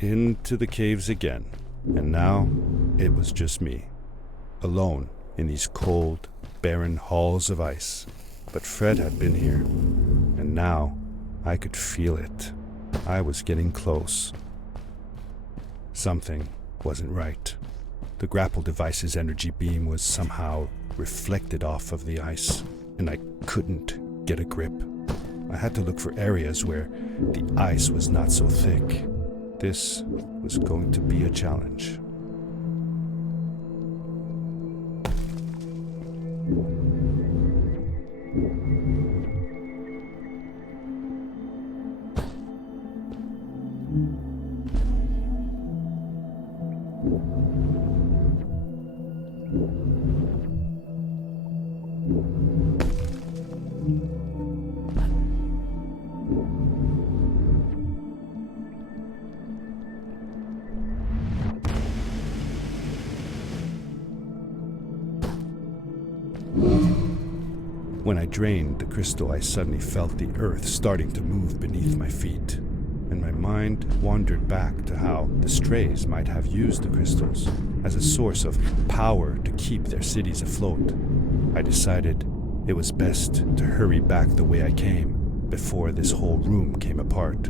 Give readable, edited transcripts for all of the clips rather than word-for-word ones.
into the caves again, and now it was just me, alone in these cold, barren halls of ice. But Fred had been here, and now I could feel it. I was getting close. Something wasn't right. The grapple device's energy beam was somehow reflected off of the ice, and I couldn't get a grip. I had to look for areas where the ice was not so thick. This was going to be a challenge. When I drained the crystal, I suddenly felt the earth starting to move beneath my feet, and my mind wandered back to how the strays might have used the crystals as a source of power to keep their cities afloat. I decided it was best to hurry back the way I came before this whole room came apart.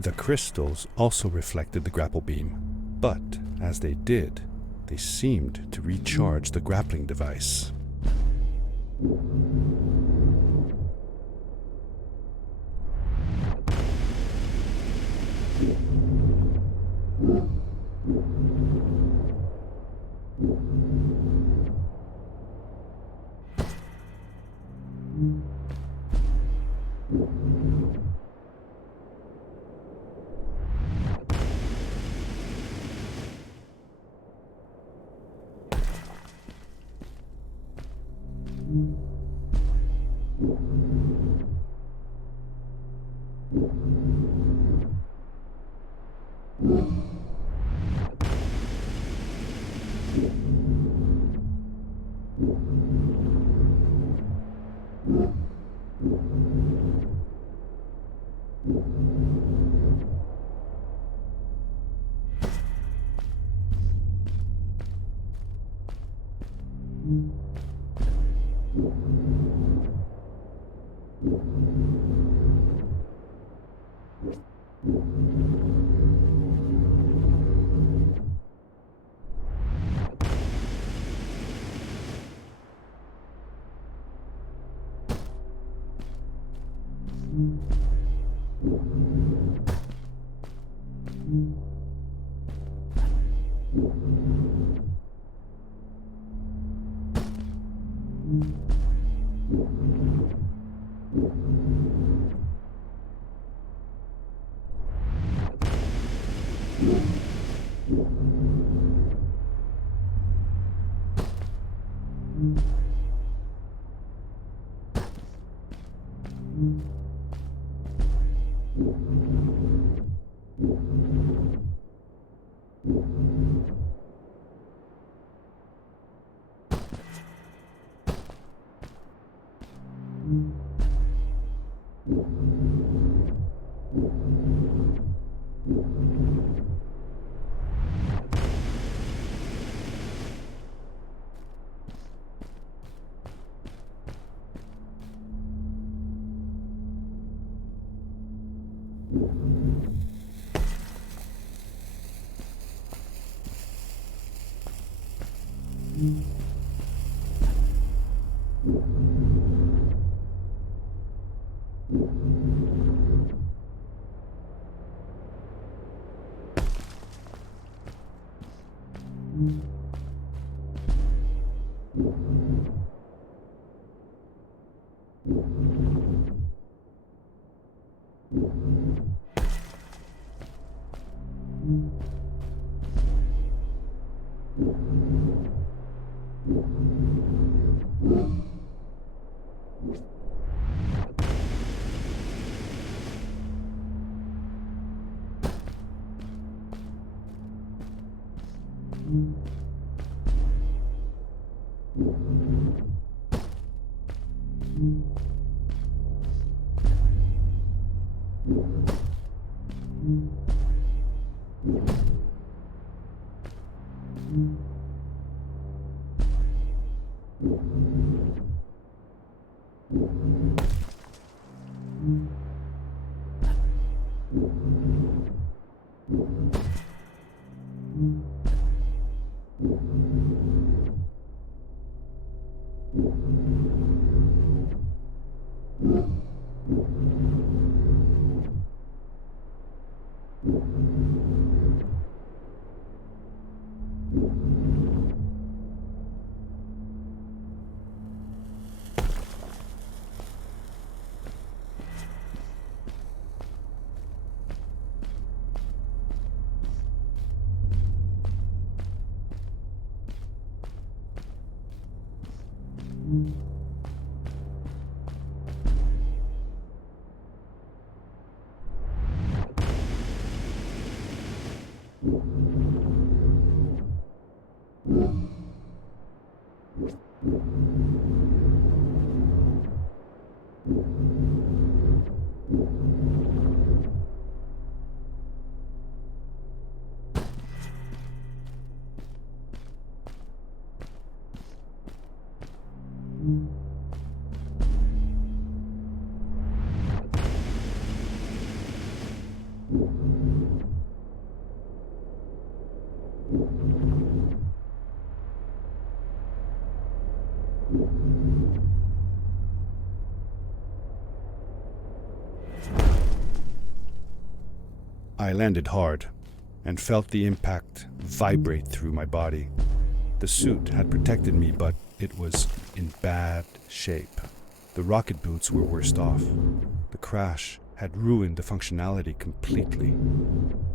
The crystals also reflected the grapple beam, but as they did, they seemed to recharge the grappling device. I landed hard and felt the impact vibrate through my body. The suit had protected me, but it was in bad shape. The rocket boots were worst off. The crash had ruined the functionality completely.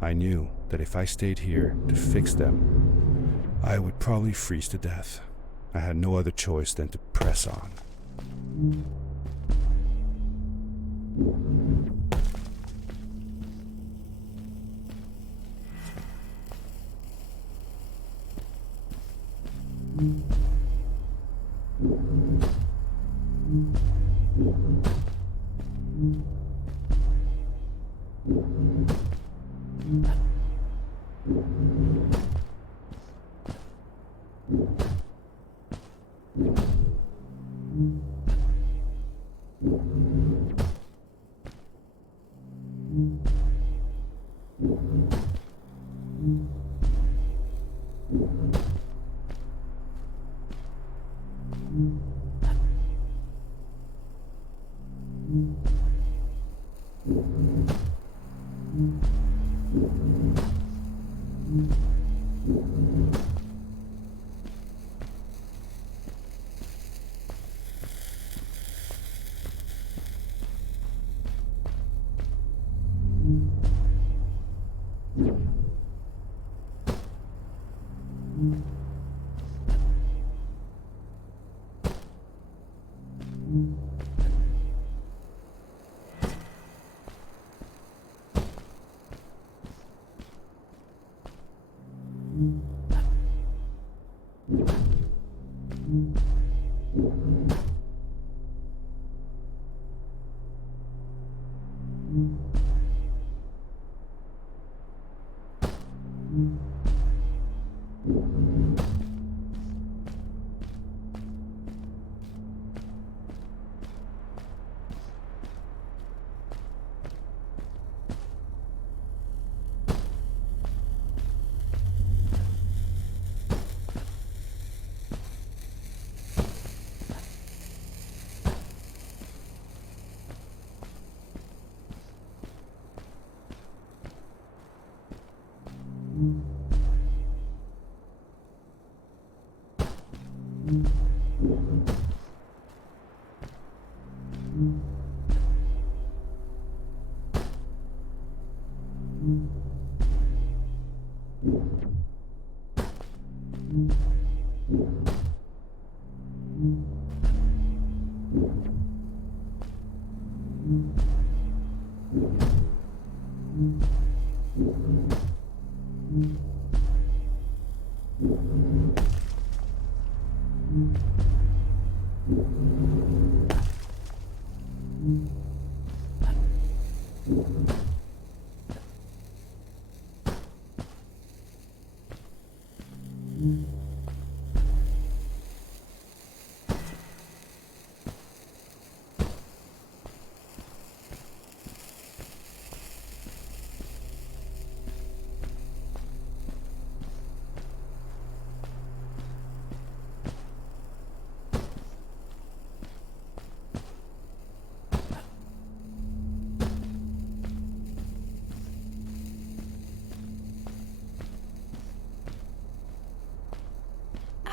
I knew that if I stayed here to fix them, I would probably freeze to death. I had no other choice than to press on.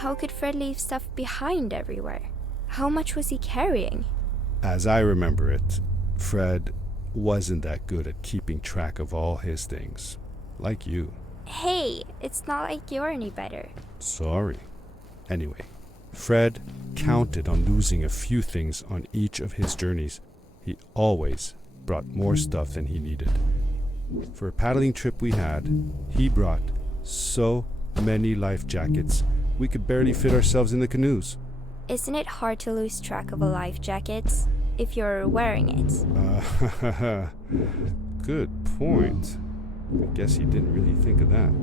How could Fred leave stuff behind everywhere? How much was he carrying? As I remember it, Fred wasn't that good at keeping track of all his things. Like you. Hey, it's not like you're any better. Sorry. Anyway, Fred counted on losing a few things on each of his journeys. He always brought more stuff than he needed. For a paddling trip we had, he brought so many life jackets, we could barely fit ourselves in the canoes. Isn't it hard to lose track of a life jacket if you're wearing it? Good point. I guess he didn't really think of that.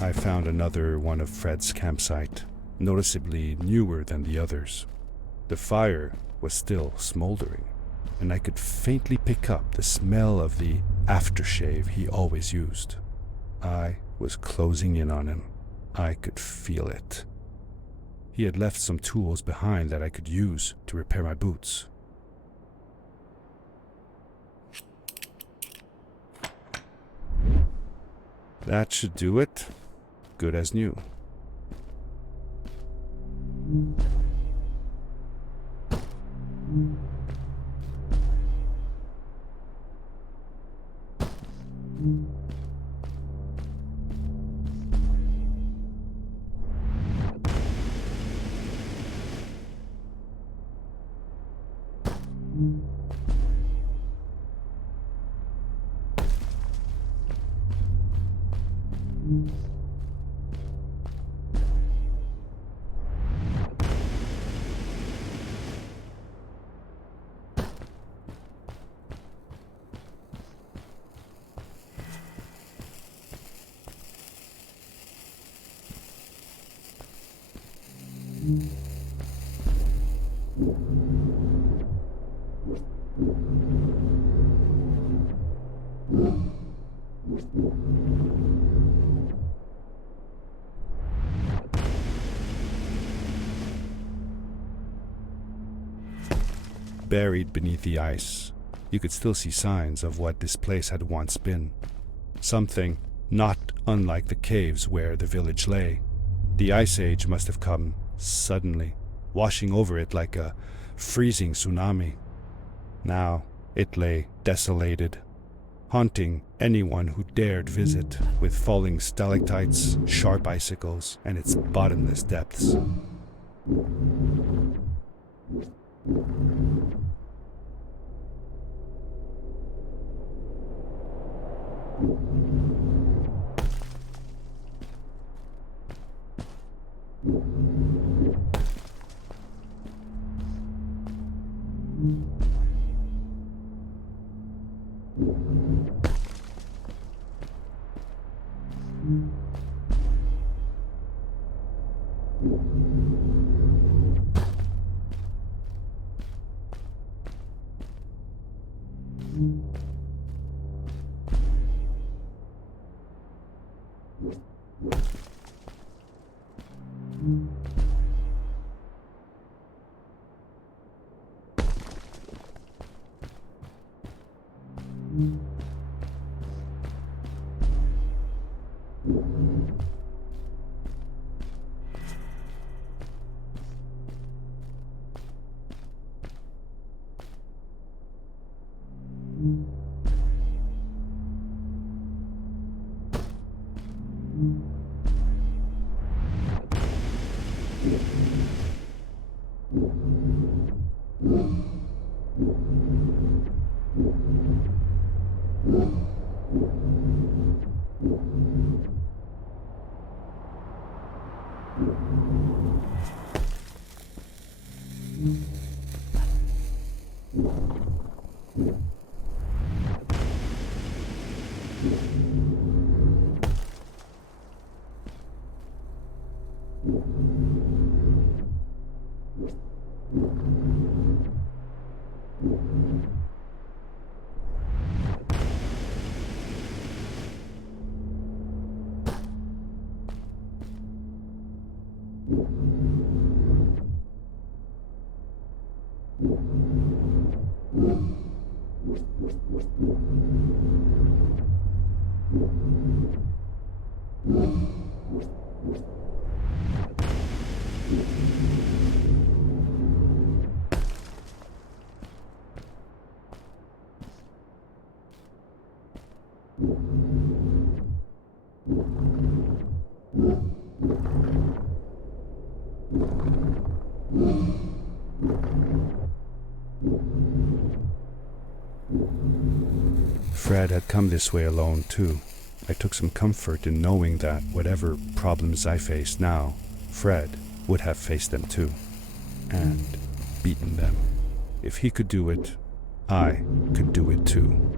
I found another one of Fred's campsite, noticeably newer than the others. The fire was still smoldering, and I could faintly pick up the smell of the aftershave he always used. I was closing in on him. I could feel it. He had left some tools behind that I could use to repair my boots. That should do it. Good as new. Buried beneath the ice, you could still see signs of what this place had once been. Something not unlike the caves where the village lay. The ice age must have come suddenly, washing over it like a freezing tsunami. Now it lay desolated, haunting anyone who dared visit, with falling stalactites, sharp icicles, and its bottomless depths. Fred had come this way alone, too. I took some comfort in knowing that whatever problems I faced now, Fred would have faced them too, and beaten them. If he could do it, I could do it too.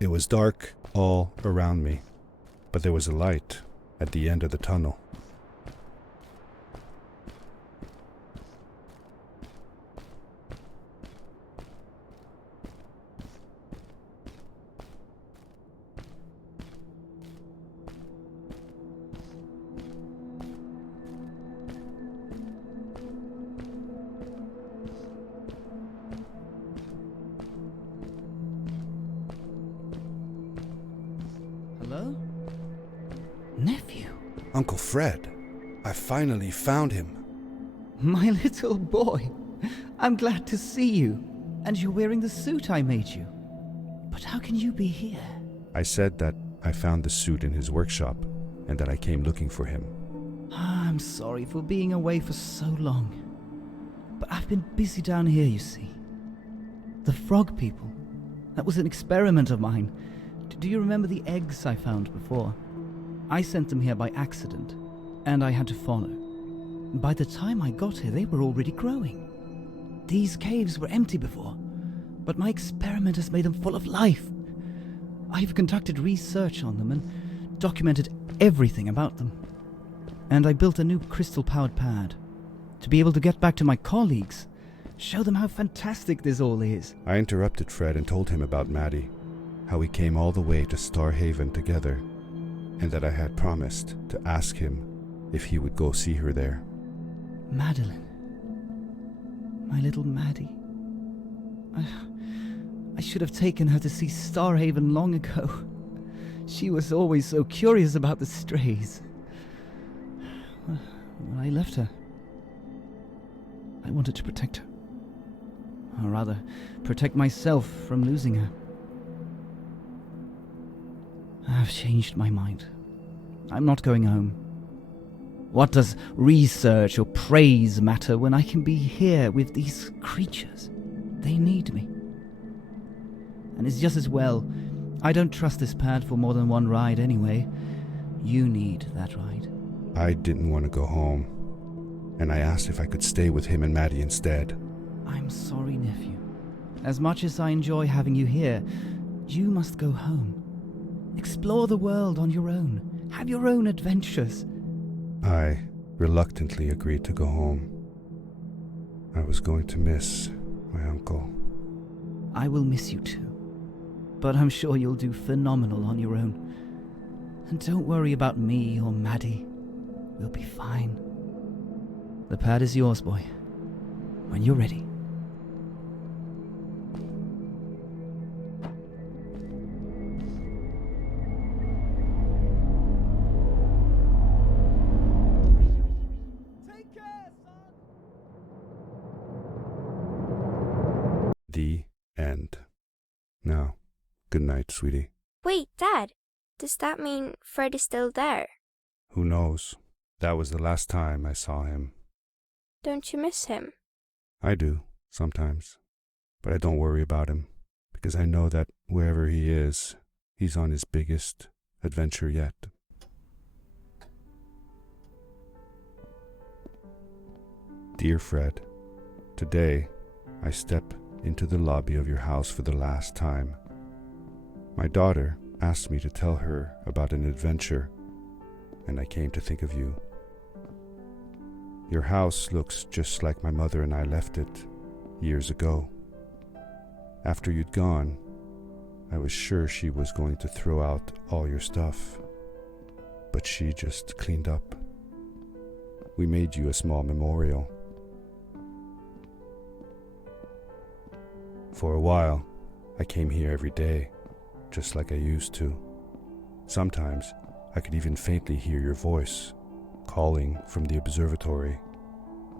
It was dark all around me, but there was a light at the end of the tunnel. Uncle Fred, I finally found him. My little boy, I'm glad to see you. And you're wearing the suit I made you. But how can you be here? I said that I found the suit in his workshop and that I came looking for him. I'm sorry for being away for so long. But I've been busy down here, you see. The frog people. That was an experiment of mine. Do you remember the eggs I found before? I sent them here by accident, and I had to follow. By the time I got here, they were already growing. These caves were empty before, but my experiment has made them full of life. I've conducted research on them and documented everything about them. And I built a new crystal-powered pad to be able to get back to my colleagues, show them how fantastic this all is. I interrupted Fred and told him about Maddie, how we came all the way to Starhaven together, and that I had promised to ask him if he would go see her there. Madeline. My little Maddie. I should have taken her to see Starhaven long ago. She was always so curious about the strays. When I left her, I wanted to protect her. Or rather, protect myself from losing her. I've changed my mind. I'm not going home. What does research or praise matter when I can be here with these creatures? They need me. And it's just as well. I don't trust this pad for more than one ride anyway. You need that ride. I didn't want to go home, and I asked if I could stay with him and Maddie instead. I'm sorry, nephew. As much as I enjoy having you here, you must go home. Explore the world on your own. Have your own adventures. I reluctantly agreed to go home. I was going to miss my uncle. I will miss you too. But I'm sure you'll do phenomenal on your own. And don't worry about me or Maddie. We'll be fine. The pad is yours, boy. When you're ready. Take care, son! The end. Now, good night, sweetie. Wait, Dad. Does that mean Fred is still there? Who knows? That was the last time I saw him. Don't you miss him? I do, sometimes. But I don't worry about him, because I know that wherever he is, he's on his biggest adventure yet. Dear Fred, today I step into the lobby of your house for the last time. My daughter asked me to tell her about an adventure, and I came to think of you. Your house looks just like my mother and I left it years ago. After you'd gone, I was sure she was going to throw out all your stuff, but she just cleaned up. We made you a small memorial. For a while, I came here every day, just like I used to. Sometimes I could even faintly hear your voice, calling from the observatory,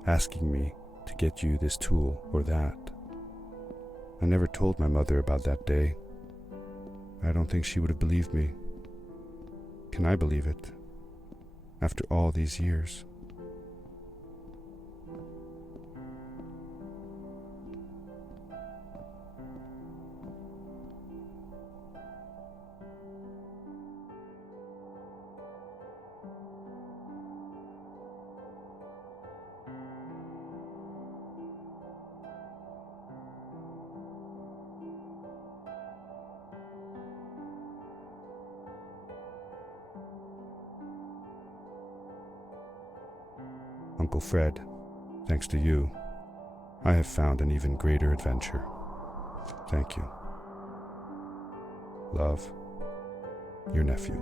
asking me to get you this tool or that. I never told my mother about that day. I don't think she would have believed me. Can I believe it? After all these years. Uncle Fred, thanks to you, I have found an even greater adventure. Thank you. Love, your nephew.